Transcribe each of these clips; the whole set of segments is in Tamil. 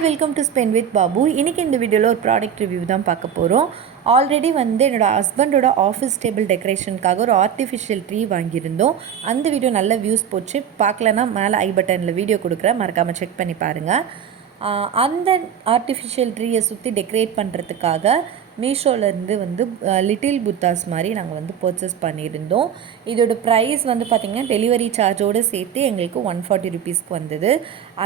Welcome to spend with Babu. இன்றைக்கி இந்த வீடியோவில் ஒரு ப்ராடக்ட் ரிவ்யூ தான் பார்க்க போகிறோம். ஆல்ரெடி என்னோடய ஹஸ்பண்டோட ஆஃபீஸ் டேபிள் டெக்கரேஷனுக்காக ஒரு ஆர்டிஃபிஷியல் ட்ரீ வாங்கியிருந்தோம். அந்த வீடியோ நல்ல வியூஸ் போச்சு. பார்க்கலன்னா மேலே ஐ பட்டனில் வீடியோ கொடுக்குறேன், மறக்காமல் செக் பண்ணி பாருங்கள். அந்த ஆர்டிஃபிஷியல் ட்ரீயை சுற்றி டெக்கரேட் பண்ணுறதுக்காக மீஷோலேருந்து லிட்டில் புத்தாஸ் மாதிரி நாங்கள் பர்ச்சேஸ் பண்ணியிருந்தோம். இதோட ப்ரைஸ் பார்த்திங்கன்னா டெலிவரி சார்ஜோடு சேர்த்து எங்களுக்கு 140 ருபீஸ்க்கு வந்தது.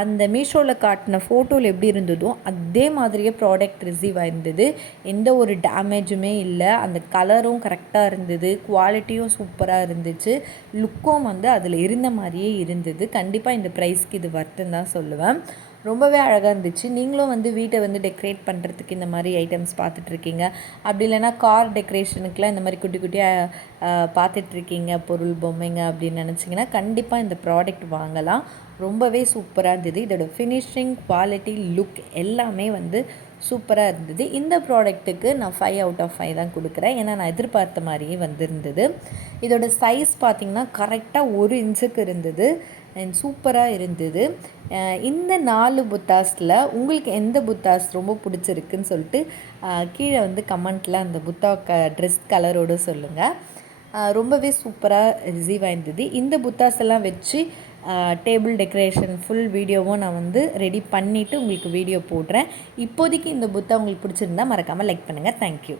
அந்த மீஷோவில் காட்டின ஃபோட்டோவில் எப்படி இருந்ததோ அதே மாதிரியே ப்ராடக்ட் ரிசீவ் ஆயிருந்தது. எந்த ஒரு டேமேஜுமே இல்லை. அந்த கலரும் கரெக்டாக இருந்தது, குவாலிட்டியும் சூப்பராக இருந்துச்சு, லுக்கும் அதில் இருந்த மாதிரியே இருந்தது. கண்டிப்பாக இந்த ப்ரைஸ்க்கு இது வர்த்துன்னு தான் சொல்லுவேன். ரொம்பவே அழகாக இருந்துச்சு. நீங்களும் வீட்டை டெக்கரேட் பண்ணுறதுக்கு இந்த மாதிரி ஐட்டம்ஸ் பார்த்துட்ருக்கீங்க, அப்படி இல்லைனா கார் டெக்கரேஷனுக்குலாம் இந்த மாதிரி குட்டி குட்டியாக பார்த்துட்ருக்கீங்க பொருள் பொம்மைங்க அப்படின்னு நினச்சிங்கன்னா கண்டிப்பாக இந்த ப்ராடக்ட் வாங்கலாம். ரொம்பவே சூப்பராக இருந்தது. இதோட ஃபினிஷிங், குவாலிட்டி, லுக் எல்லாமே சூப்பராக இருந்தது. இந்த ப்ராடக்ட்டுக்கு நான் 5 out of 5 தான் கொடுக்குறேன். ஏன்னா நான் எதிர்பார்த்த மாதிரியே இருந்தது. இதோட சைஸ் பார்த்திங்கன்னா கரெக்டாக 1 இன்ச்சுக்கு இருந்தது அண்ட் சூப்பராக இருந்தது. இந்த 4 புத்தாஸில் உங்களுக்கு எந்த புத்தாஸ் ரொம்ப பிடிச்சிருக்குன்னு சொல்லிட்டு கீழே கமெண்ட்டில் அந்த புத்தா ட்ரெஸ் கலரோடு சொல்லுங்கள். ரொம்பவே சூப்பராக ரிசீவ் ஆயிருந்தது. இந்த புத்தாஸ் எல்லாம் வச்சு டேபிள் டெக்கரேஷன் ஃபுல் வீடியோவும் நான் ரெடி பண்ணிவிட்டு உங்களுக்கு வீடியோ போடுறேன். இப்போதைக்கு இந்த புத்தா உங்களுக்கு பிடிச்சிருந்தா மறக்காமல் லைக் பண்ணுங்கள். தேங்க்யூ.